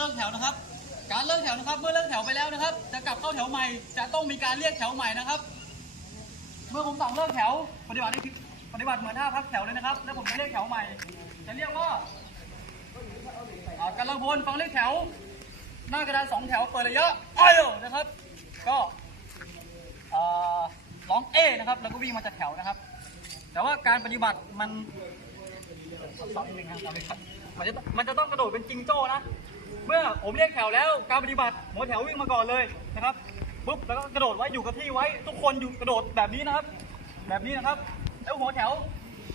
เลิกแถวนะครับ การเลิกแถวนะครับ เมื่อเลิกแถวไปแล้วนะครับ จะกลับเข้าแถวใหม่ จะต้องมีการเรียกแถวใหม่นะครับ เมื่อผมสั่งเลิกแถว ปฏิบัติให้ปฏิบัติเหมือนท่าพักแถวเลยนะครับ แล้วผมจะเรียกแถวใหม่ จะเรียกว่าอ่ากำลังพลฟังเรียกแถว หน้ากระดานสองแถวเปิดระยะไอ้ยนะครับ ก็ร้องเอนะครับ แล้วก็วิ่งมาจากแถวนะครับ แต่ว่าการปฏิบัติมันมันจะมันจะต้องกระโดดเป็นจิงโจ้นะ เมื่อผมเรียกแถวแล้วการปฏิบัติหัวแถววิ่งมาก่อนเลยนะครับปุ๊บแล้วก็กระโดดไว้อยู่กับที่ไว้ ทุกคนอยู่กระโดดแบบนี้นะครับ แบบนี้นะครับ แล้วหัวแถว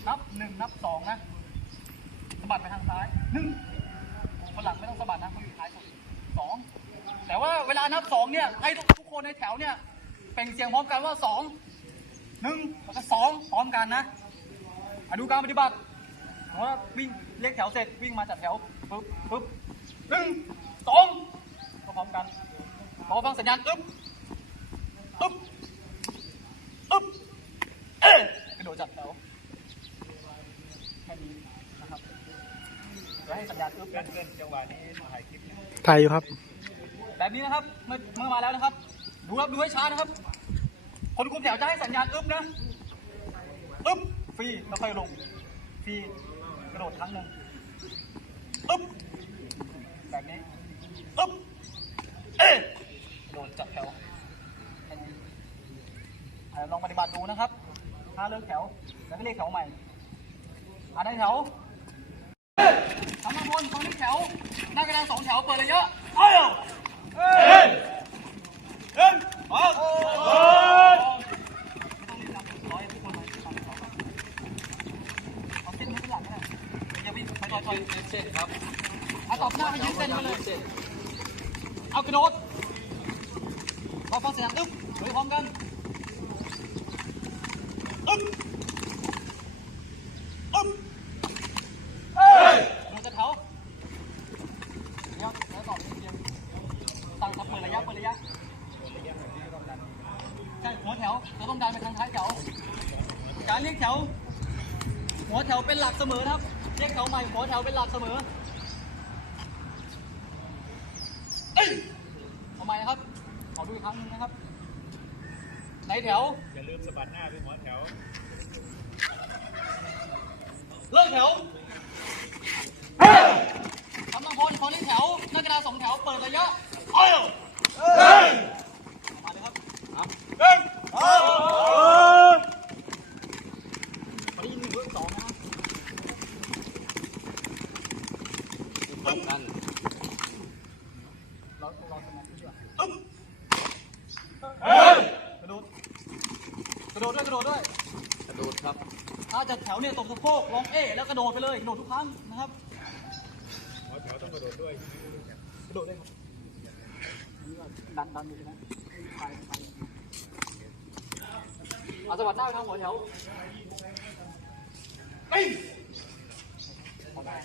นับหนึ่งนับสองนะสะบัดไปทางซ้ายหนึ่งคนหลังไม่ต้องสะบัดนะเขาอยู่ท้ายสุดสองแต่ว่าเวลานับสองเนี่ยให้ทุกคนในแถวเนี่ยเป่งเสียงพร้อมกันว่าสองหนึ่งแล้วก็สองพร้อมกันนะอะดูการปฏิบัติว่าวิ่งเรียกแถวเสร็จวิ่งมาจากแถวปุ๊บปุ๊บ หนึ่งสองก็พร้อมกันพอฟังสัญญาณอึ๊บอึ๊บอึ๊บเอ๊ะกระโดดจับแถวแค่นี้นะครับแล้วให้สัญญาณอึ๊บเพื่อนเพื่อนจังหวะนี้ถ่ายคลิปนะถ่ายอยู่ครับ แบบนี้นะครับเมื่อเมื่อมาแล้วนะครับ ดูครับดูให้ช้านะครับ คนคุมแถวจะให้สัญญาณอึ๊บนะอึ๊บฟรีแล้วค่อยลงฟรีกระโดดครั้งหนึ่งอึ๊บแบบนี้อึ๊บเอ๊ะกระ โดดจับแถวลองปฏิบัติดูนะครับ ถ้าเลิกแถว แล้วก็เรียกแถวใหม่อ่าในแถวสำนักพลฟังที่แถว หน้ากระดานสองแถวเปิดระยะเอ้ยเฮ้ยเฮ้ยออกไม่ต้องรีบนับร้อยเลยฟังเขาครับเอาเส้นนี้เป็นหลักก็ได้อย่าวิ่งไปต่อยต่อยเส้นครับเอาตอบหน้าให้ยืดเส้นไปเลย กระโดดพอฟังเสียงอึ๊บไปพร้อมกันอึ๊บอึ๊บเราจะเขาเดี๋ยวแล้วต่อไปเดียวตั้งครับเปิดระยะเปิดระยะใช่หัวแถวเราต้องดันไปทางท้ายแถวการเรียกแถว หัวแถวเป็นหลักเสมอครับ เรียกแถวใหม่หัวแถวเป็นหลักเสมอเอ้ยำไมนะครับ ขอดูอีกครั้งหนึงนะครับ ในแถว อย่าลืมสะบัดหน้าด้วยหัวแถวเริ่มแถวกำลังพลคนที่แถวหน้ากระดานสองแถวเปิดระยะเอ้ยมาเลยครับพอได้ยินหนึ่งเรื่องสองนะ พร้อมกัน เราเราสมาธิดี กระโดด กระโดดด้วย กระโดดด้วย กระโดดครับ ถ้าจะแถวเนี่ยตกสะโพกลองเอแล้วกระโดดไปเลย กระโดดทุกครั้งนะครับแถวต้องกระโดดด้วย กระโดดเลยครับอันดันดันอยู่นะไปไปเอาสวัสดหน้าไปทางหัวแถวเอ้ยพอได้